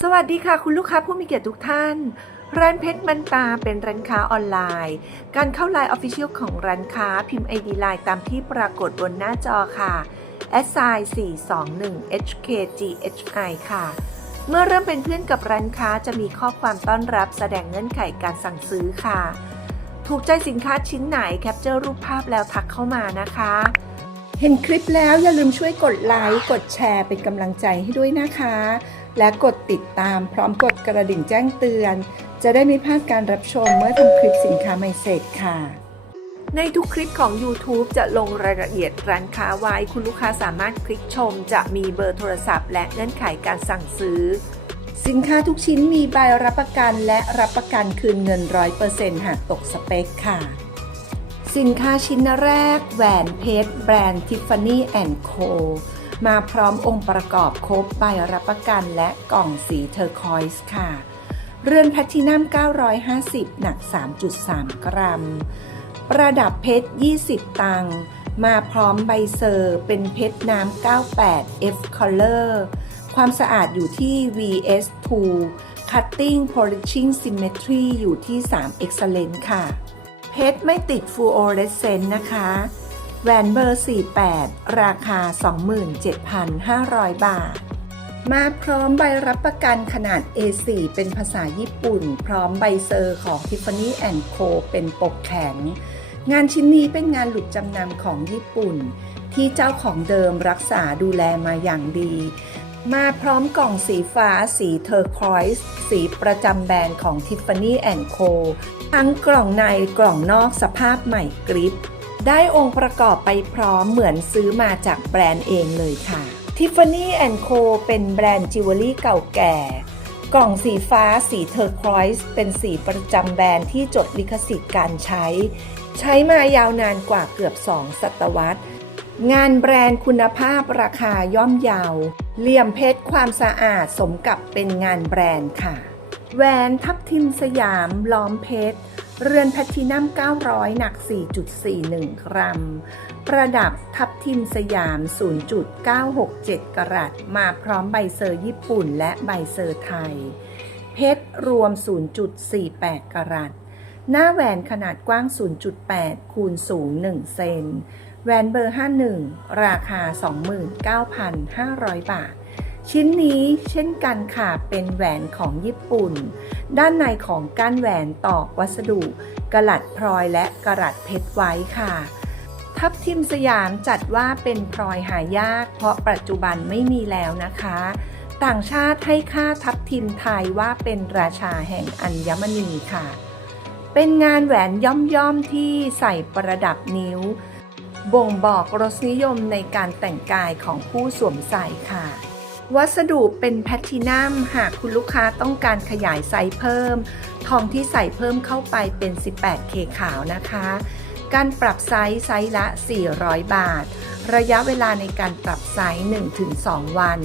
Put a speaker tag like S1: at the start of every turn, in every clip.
S1: สวัสดีค่ะ คุณลูกค้าผู้มีเกียรติทุกท่าน ร้านเพชรมันตาเป็นร้านค้าออนไลน์ การเข้าไลน์ Official ของร้านค้าพิมพ์ ID ไลน์ตามที่ปรากฏบนหน้าจอค่ะ s i 421 HKGHI ค่ะ เมื่อเริ่มเป็นเพื่อนกับร้านค้าจะมีข้อความต้อนรับแสดงเงื่อนไขการสั่งซื้อค่ะ ถูกใจสินค้าชิ้นไหนแคปเจอร์รูปภาพแล้วทักเข้ามานะคะ เห็นคลิปแล้วอย่าลืมช่วยกดไลค์กดแชร์เป็นกำลังใจให้ด้วยนะคะ และกดติดตามพร้อมกดกระดิ่งแจ้งเตือน จะได้ไม่พลาดการรับชมเมื่อทำคลิปสินค้าใหม่เสร็จค่ะ ในทุกคลิปของ YouTube จะลงรายละเอียดร้านค้าไว้ คุณลูกค้าสามารถคลิกชม จะมีเบอร์โทรศัพท์ และเงื่อนไขการสั่งซื้อ สินค้าทุกชิ้นมีใบรับประกัน และรับประกันคืนเงิน 100%หากตกสเปคค่ะ สินค้าชิ้นแรกแหวนเพชรแบรนด์ Tiffany Co มาพร้อมองค์ประกอบครบใบรับประกันและกล่องสีเทอร์คอยส์ค่ะ เรือนแพทินัม 950 หนัก 3.3 กรัม ประดับเพชร 20 ตัง มาพร้อมใบเซอร์เป็นเพชรน้ำ 98 F Color ความสะอาดอยู่ที่ VS2 Cutting Polishing Symmetry อยู่ที่ 3 Excellent ค่ะ เพชรไม่ติดฟูโอเรสเซนต์นะคะ แหวนเบอร์ 48 ราคา 27,500 บาท มาพร้อมใบรับประกันขนาด A4 เป็นภาษาญี่ปุ่น พร้อมใบเซอร์ของ Tiffany Co เป็นปกแข็ง งานชิ้นนี้เป็นงานหลุดจำนำของญี่ปุ่น ที่เจ้าของเดิมรักษาดูแลมาอย่างดี มาพร้อมกล่องสีฟ้าสีเทอร์คอยส์สีประจำแบรนด์ของ Tiffany Co ทั้งกล่องในกล่องนอกสภาพใหม่กริป ได้องค์ประกอบไปพร้อมเหมือนซื้อมาจากแบรนด์เองเลยค่ะ Tiffany Co เป็นแบรนด์จิวเวลรี่เก่าแก่ กล่องสีฟ้าสีเทอร์คอยส์เป็นสีประจำแบรนด์ที่จดลิขสิทธิ์การใช้ ใช้มายาวนานกว่าเกือบ 2 ศตวรรษ งานแบรนด์คุณภาพราคาย่อมเยาวเหลี่ยมเพชรความสะอาดสมกับเป็นงานแบรนด์ค่ะแหวนทับทิมสยามล้อมเพชร เรือนแพทินัม 900 หนัก 4.41 กรัม ประดับทับทิมสยาม 0.967 กรัตมาพร้อมใบเซอร์ญี่ปุ่นและใบเซอร์ไทย เพชรรวม 0.48 กรัตหน้าแหวนขนาดกว้าง 0.8 คูณสูง 1 เซน แหวนเบอร์ 51 ราคา 29,500 บาท ชิ้นนี้เช่นกันค่ะ เป็นแหวนของญี่ปุ่น ด้านในของก้านแหวนตอกวัสดุกระลัดพลอยและกระลัดเพชรไว้ค่ะ ทับทิมสยามจัดว่าเป็นพลอยหายาก เพราะปัจจุบันไม่มีแล้วนะคะ ต่างชาติให้ค่าทับทิมไทยว่าเป็นราชาแห่งอัญมณีค่ะ เป็นงานแหวนย่อมๆที่ใส่ประดับนิ้ว บ่งบอกรสนิยมในการแต่งกายของผู้สวมใส่ค่ะ วัสดุเป็นแพลทินัมหากคุณลูกค้าต้องการขยายไซส์เพิ่ม ทองที่ใส่เพิ่มเข้าไปเป็น 18K ขาวนะคะ การปรับไซส์ไซส์ละ 400 บาท ระยะเวลาในการปรับไซส์ 1-2 วัน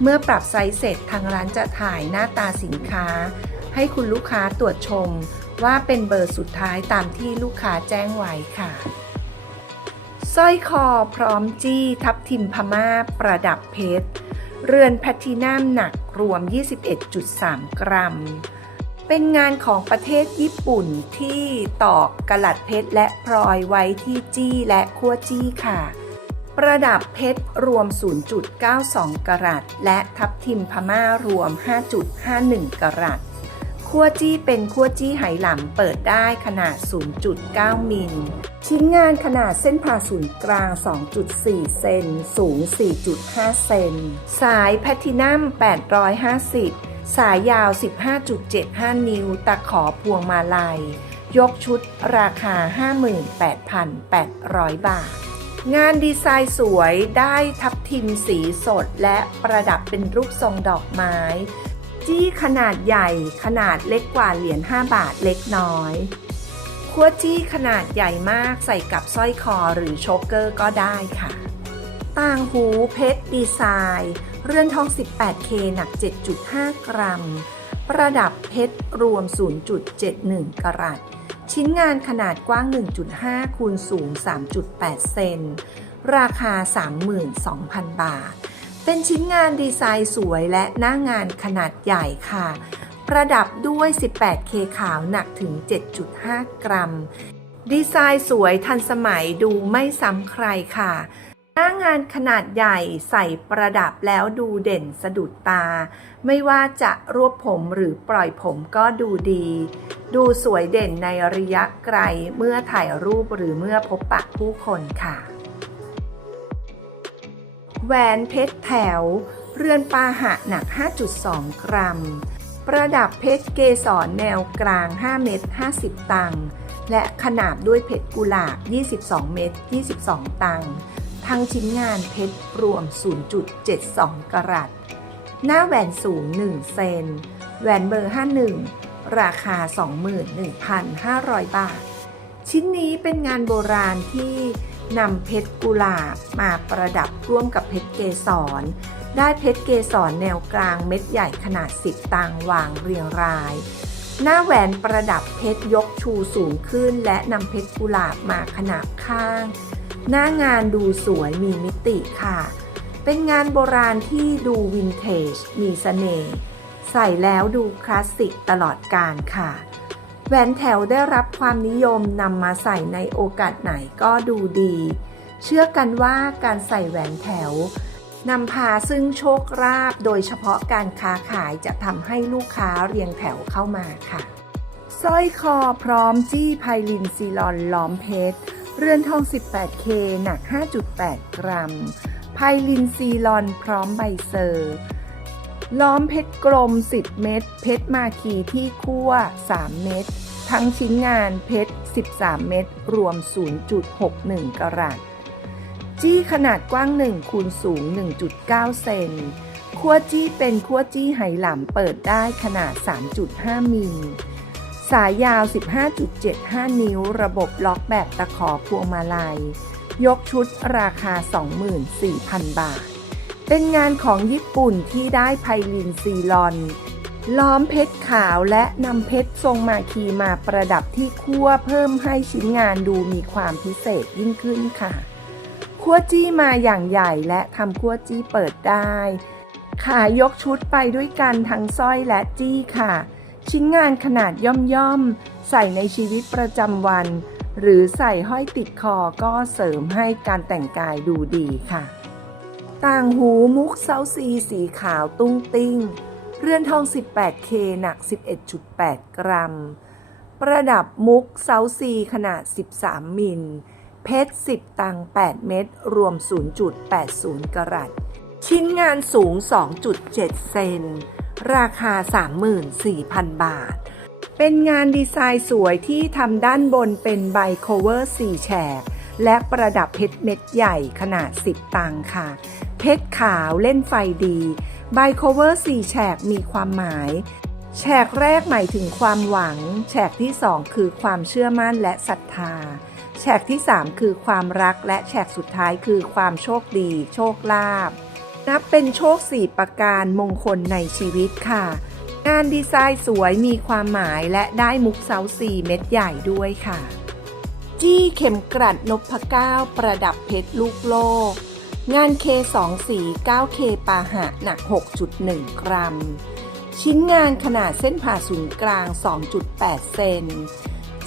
S1: เมื่อปรับไซส์เสร็จทางร้านจะถ่ายหน้าตาสินค้า ให้คุณลูกค้าตรวจชม ว่าเป็นเบอร์สุดท้ายตามที่ลูกค้าแจ้งไว้ค่ะสร้อยคอพร้อมจี้ทับทิมพม่าประดับเพชร เรือนแพทินัมหนักรวม 21.3 กรัม เป็นงานของประเทศญี่ปุ่นที่ตอกกระลัดเพชรและพลอยไว้ที่จี้และขั้วจี้ค่ะ ประดับเพชรรวม 0.92 กรัตและทับทิมพม่ารวม 5.51 กรัตขั้วจี้เป็นขั้วจี้ไหหลำเปิดได้ขนาด 0.9 มิล ชิ้นงานขนาดเส้นผ่าศูนย์กลาง 2.4 เซน สูง 4.5 เซน สายแพทินัม 850 สายยาว 15.75 นิ้ว ตะขอพวงมาลัย ยกชุดราคา 58,800 บาท งานดีไซน์สวยได้ทับทิมสีสดและประดับเป็นรูปทรงดอกไม้ จี้ขนาดใหญ่ขนาดเล็กกว่าเหรียญ5บาทเล็กน้อย ขั้วจี้ขนาดใหญ่มากใส่กับสร้อยคอหรือโชกเกอร์ก็ได้ค่ะ ต่างหูเพชรดีไซน์ เรือนทอง 18K หนัก 7.5 กรัม ประดับเพชรรวม 0.71 กรัตชิ้นงานขนาดกว้าง 1.5 คูณสูง 3.8 เซน ราคา 32,000 บาท เป็นชิ้นงานดีไซน์สวยและหน้างานขนาดใหญ่ค่ะ ประดับด้วย 18K ขาวหนักถึง 7.5 กรัม ดีไซน์สวยทันสมัยดูไม่ซ้ำใครค่ะหน้างานขนาดใหญ่ใส่ประดับแล้วดูเด่นสะดุดตา ไม่ว่าจะรวบผมหรือปล่อยผมก็ดูดี ดูสวยเด่นในระยะไกลเมื่อถ่ายรูปหรือเมื่อพบปะผู้คนค่ะ แหวนเพชรแถว เรือนปาหะหนัก 5.2 กรัม ประดับเพชรเกสรแนวกลาง 5 เม็ด50 ตังค์และขนาบด้วยเพชรกุหลาบ 22 เม็ด22 ตังค์ทั้งชิ้นงานเพชรรวม 0.72 กรัต หน้าแหวนสูง 1 เซน แหวนเบอร์ 51 ราคา 21,500 บาท ชิ้นนี้เป็นงานโบราณที่นำเพชรกุหลาบมาประดับร่วมกับเพชรเกสร ได้เพชรเกสรแนวกลางเม็ดใหญ่ขนาด 10 ตังวางเรียงราย หน้าแหวนประดับเพชรยกชูสูงขึ้น และนำเพชรกุหลาบมาขนาบข้าง หน้างานดูสวยมีมิติค่ะ เป็นงานโบราณที่ดูวินเทจ มีเสน่ห์ใส่แล้วดูคลาสสิกตลอดกาลค่ะ แหวนแถวได้รับความนิยมนำมาใส่ในโอกาสไหนก็ดูดี เชื่อกันว่าการใส่แหวนแถว นำพาซึ่งโชคลาภโดยเฉพาะการค้าขายจะทำให้ลูกค้าเรียงแถวเข้ามาค่ะสร้อยคอพร้อมจี้ไพลินซีลอนล้อมเพชร เรือนทอง 18K หนัก 5.8 กรัม ไพลินซีลอนพร้อมใบเซอร์ ล้อมเพชรกลม 10 เม็ด เพชรมาคีที่คั่ว 3 เม็ด ทั้งชิ้นงานเพชร 13 เม็ด รวม 0.61 กรัต จี้ขนาดกว้าง 1 คูณสูง 1.9 เซนขั้วจี้เป็นขั้วจี้ไหหลำเปิดได้ขนาด 3.5 มิล สายยาว 15.75 นิ้ว ระบบล็อกแบบตะขอพวงมาลัย ยกชุดราคา 24,000 บาท เป็นงานของญี่ปุ่นที่ได้ไพลินซีลอน ล้อมเพชรขาวและนำเพชรทรงมาคีมาประดับที่คั่วเพิ่มให้ชิ้นงานดูมีความพิเศษยิ่งขึ้นค่ะ คั่วจี้มาอย่างใหญ่และทำคั่วจี้เปิดได้ ขายกชุดไปด้วยกันทั้งสร้อยและจี้ค่ะ ชิ้นงานขนาดย่อมๆ ใส่ในชีวิตประจำวัน หรือใส่ห้อยติดคอก็เสริมให้การแต่งกายดูดีค่ะ ต่างหูมุกเซาซีสีขาวตุ้งติ้ง เรือนทอง 18K หนัก 11.8 กรัม ประดับมุกเซาซีขนาด 13 มิล เพชร 10 ตัง 8 เม็ดรวม 0.80 กรัต ชิ้นงานสูง 2.7 เซน ราคา 34,000 บาท เป็นงานดีไซน์สวยที่ทำด้านบนเป็นใบโคเวอร์4แฉก และประดับเพชรเม็ดใหญ่ขนาด 10 ตังค่ะ เพชรขาวเล่นไฟดี ใบโคเวอร์4แฉกมีความหมายแฉกแรกหมายถึงความหวัง แฉกที่2คือความเชื่อมั่นและศรัทธา แฉกที่ 3 คือความรักและแฉกสุดท้ายคือความโชคดี โชคลาภนับเป็นโชคสี่ประการมงคลในชีวิตค่ะ งานดีไซน์สวยมีความหมายและได้มุกเซาซีเม็ดใหญ่ด้วยค่ะ จี้เข็มกลัดนพเก้าประดับเพชรลูกโลก งานเคสองสี 9K ปาหะหนัก 6.1 กรัม ชิ้นงานขนาดเส้นผ่าศูนย์กลาง 2.8 เซน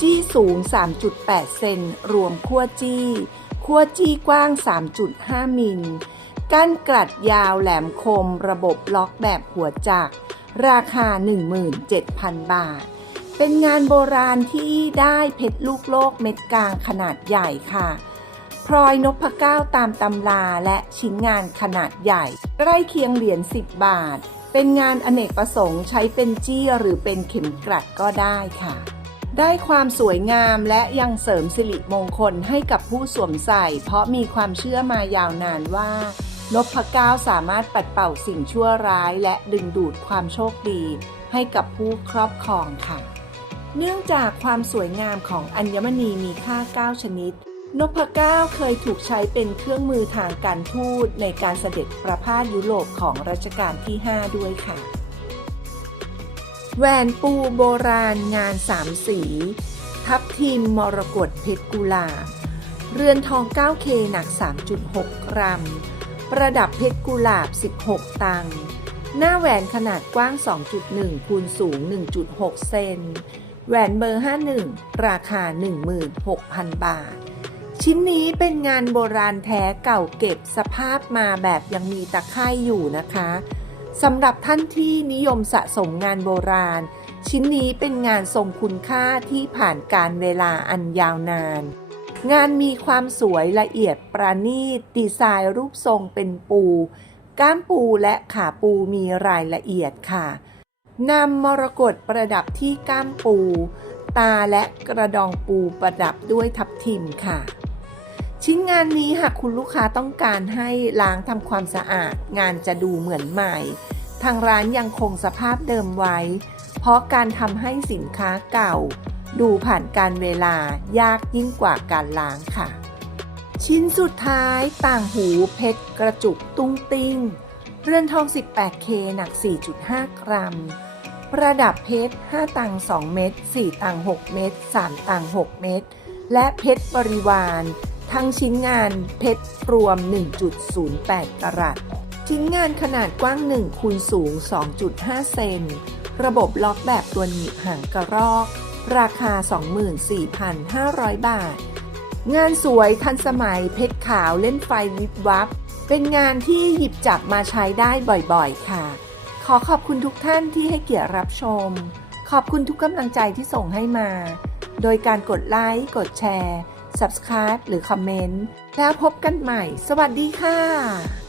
S1: จี้สูง 3.8 เซน รวมขั้วจี้ ขั้วจี้กว้าง 3.5 มิลก้านกลัดยาวแหลมคม ระบบล็อกแบบหัวจักร ราคา 17,000 บาท เป็นงานโบราณที่ได้เพชรลูกโลกเม็ดกลางขนาดใหญ่ค่ะพลอยนพเก้าตามตำราและชิ้นงานขนาดใหญ่ ใกล้เคียงเหรียญ 10 บาท เป็นงานอเนกประสงค์ใช้เป็นจี้หรือเป็นเข็มกลัดก็ได้ค่ะ ได้ความสวยงามและยังเสริมสิริมงคลให้กับผู้สวมใส่ เพราะมีความเชื่อมายาวนานว่านพเก้าสามารถปัดเป่าสิ่งชั่วร้าย และดึงดูดความโชคดีให้กับผู้ครอบครองค่ะ เนื่องจากความสวยงามของอัญมณีมีค่า 9 ชนิด นพเก้าเคยถูกใช้เป็นเครื่องมือทางการทูตในการเสด็จประพาสยุโรปของรัชกาลที่ 5 ด้วยค่ะ แหวนปูโบราณงานสามสี ทับทิมมรกตเพชรกุลาเรือนทอง 9K หนัก 3.6 กรัม ประดับเพชรกุหลาบ 16 ตัง หน้าแหวนขนาดกว้าง 2.1 คูณสูง 1.6 เซน แหวนเบอร์ 51 ราคา 16,000 บาท ชิ้นนี้เป็นงานโบราณแท้เก่าเก็บสภาพมาแบบยังมีตะไคร่อยู่นะคะ สำหรับท่านที่นิยมสะสมงานโบราณ ชิ้นนี้เป็นงานทรงคุณค่าที่ผ่านการเวลาอันยาวนาน งานมีความสวยละเอียดประณีต ดีไซน์รูปทรงเป็นปู ก้ามปูและขาปูมีรายละเอียดค่ะนำมรกตประดับที่ก้ามปู ตาและกระดองปูประดับด้วยทับทิมค่ะ ชิ้นงานนี้หากคุณลูกค้าต้องการให้ล้างทำความสะอาด งานจะดูเหมือนใหม่ ทางร้านยังคงสภาพเดิมไว้ เพราะการทำให้สินค้าเก่า ดูผ่านการเวลายากยิ่งกว่าการล้างค่ะ ชิ้นสุดท้ายต่างหูเพชรกระจุกตุ้งติ้ง เรือนทอง 18K หนัก 4.5 กรัม ประดับเพชร 5 ตัง 2 เม็ด4ตัง 6 เม็ด3ตัง 6 เม็ดและเพชรบริวาร ทั้งชิ้นงานเพชรรวม 1.08 กรัต ชิ้นงานขนาดกว้าง 1 คูณสูง 2.5 เซน ระบบล็อกแบบตัวหนีบหางกระรอก ราคา 24,500 บาท งานสวยทันสมัยเพชรขาวเล่นไฟวิบวับ เป็นงานที่หยิบจับมาใช้ได้บ่อยๆ ค่ะ ขอขอบคุณทุกท่านที่ให้เกียรติรับชม ขอบคุณทุกกำลังใจที่ส่งให้มา โดยการกดไลค์ กดแชร์ Subscribe หรือคอมเมนต์ แล้วพบกันใหม่ สวัสดีค่ะ